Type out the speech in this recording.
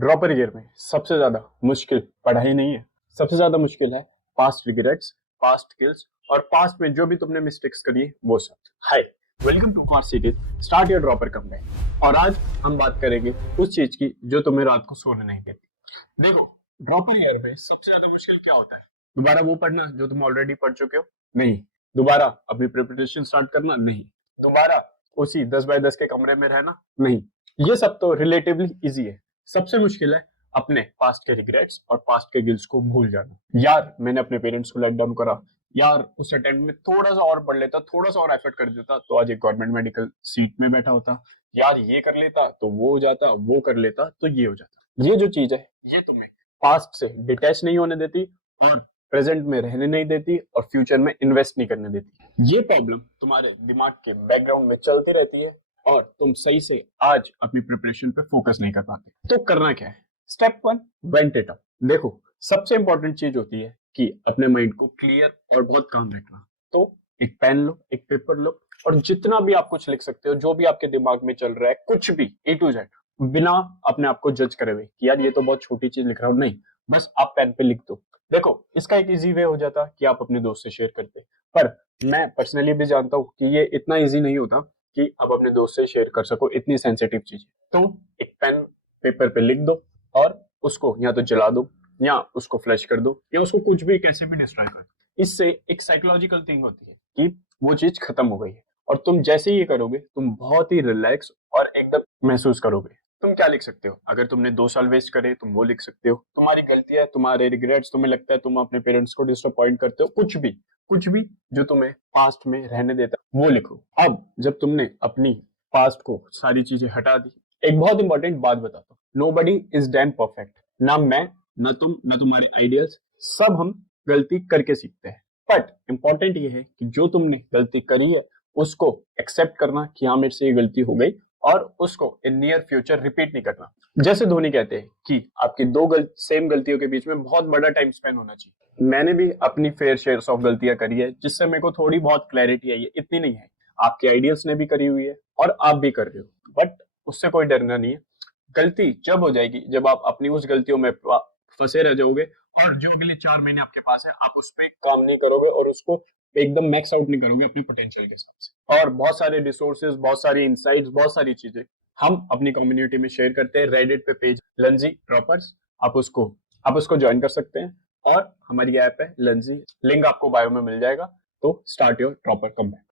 Dropper year में सबसे ज्यादा मुश्किल पढ़ाई नहीं है, सबसे ज्यादा मुश्किल है पास्ट रिग्रेट्स, पास्ट किल्स और पास्ट में जो भी तुमने मिस्टेक्स करी है वो सब। Hi, welcome to Quar city, start your dropper comeback. और आज हम बात करेंगे उस चीज की जो तुम्हें रात को सोने नहीं देती। देखो, ड्रॉपर ईयर में सबसे ज्यादा मुश्किल क्या होता है? दोबारा वो पढ़ना जो तुम ऑलरेडी पढ़ चुके हो? नहीं। दोबारा अपनी प्रिपरेशन स्टार्ट करना? नहीं। दोबारा उसी 10 बाय 10 के कमरे में रहना? नहीं। ये सब तो रिलेटिवली इजी है। सबसे मुश्किल है अपने पास्ट के रिग्रेट्स और पास्ट के गिल्स को भूल जाना। यार, मैंने अपने पेरेंट्स को लॉकडाउन करा, यार उस अटेम्प्ट में थोड़ा सा और पढ़ लेता, थोड़ा सा और एफर्ट कर देता तो आज एक गवर्नमेंट मेडिकल सीट में बैठा होता। यार, ये कर लेता तो वो हो जाता, वो कर लेता तो ये हो जाता। ये जो चीज है ये तुम्हें पास्ट से डिटैच नहीं होने देती और प्रेजेंट में रहने नहीं देती और फ्यूचर में इन्वेस्ट नहीं करने देती। ये प्रॉब्लम तुम्हारे दिमाग के बैकग्राउंड में चलती रहती है और तुम सही से आज अपनी प्रिपरेशन पे फोकस नहीं कर पाते। तो करना क्या है? Step 1, went it up. देखो, सबसे इंपॉर्टेंट चीज होती है कि अपने माइंड को क्लियर और बहुत काम रखना। तो एक पेन लो, एक पेपर लो और जितना भी आप कुछ लिख सकते हो, जो भी आपके दिमाग में चल रहा है, कुछ भी A to Z, बिना अपने आप को जज करे हुए कि यार ये तो बहुत छोटी चीज लिख रहा हूं, नहीं, बस आप पेन पे लिख दो। देखो, इसका एक इजी वे हो जाता कि आप अपने दोस्त से शेयर करते, पर मैं पर्सनली भी जानता हूं कि ये इतना इजी नहीं होता कि आप अपने दोस्त से शेयर कर सको इतनी सेंसिटिव चीज। तो एक पेन पेपर पे लिख दो और उसको या तो जला दो या उसको फ्लैश कर दो या उसको कुछ भी कैसे भी डिस्ट्रॉय कर दो। इससे एक साइकोलॉजिकल थिंग होती है कि वो चीज खत्म हो गई है और तुम जैसे ही ये करोगे तुम बहुत ही रिलैक्स और एकदम महसूस करोगे। तुम क्या लिख सकते हो? अगर तुमने 2 साल वेस्ट करे तुम वो लिख सकते हो, तुम्हारी गलतियां, तुम्हारे रिग्रेट्स, तुम्हें लगता है तुम अपने पेरेंट्स को डिसअपॉइंट करते हो, कुछ भी जो तुम्हें पास्ट में रहने देता वो लिखो। अब जब तुमने अपनी पास्ट को सारी चीजें हटा दी, एक बहुत इंपॉर्टेंट बात बताता हूँ, नोबडी इज डैम परफेक्ट। ना मैं, ना तुम, ना तुम्हारे आइडियल्स, सब हम गलती करके सीखते हैं। बट इंपॉर्टेंट ये है कि जो तुमने गलती करी है उसको एक्सेप्ट करना कि हाँ मेरे से ये गलती हो गई और उसको इन नियर फ्यूचर रिपीट नहीं करना। जैसे धोनी कहते हैं कि आपकी दो सेम गलतियों के बीच में बहुत बड़ा टाइम स्पेंड होना चाहिए। मैंने भी अपनी फेयर शेयर ऑफ गलतियां करी है जिससे मेरे को थोड़ी बहुत क्लैरिटी आई है, इतनी नहीं है। आपके आइडियल्स ने भी करी हुई है और आप भी कर रहे हो, बट उससे कोई डरना नहीं है। गलती जब हो जाएगी जब आप अपनी उस गलतियों में फंसे रह जाओगे और जो अगले 4 महीने आपके पास है आप उस पर काम नहीं करोगे और उसको एकदम मैक्स आउट नहीं करोगे अपने पोटेंशियल के हिसाब से। और बहुत सारे रिसोर्सेज, बहुत सारी इनसाइट्स, बहुत सारी चीजें हम अपनी कम्युनिटी में शेयर करते हैं। रेडिट पे पेज लंजी ड्रॉपर्स, आप उसको ज्वाइन कर सकते हैं और हमारी ऐप है लंजी, लिंक आपको बायो में मिल जाएगा। तो स्टार्ट योर ड्रॉपर कमबैक।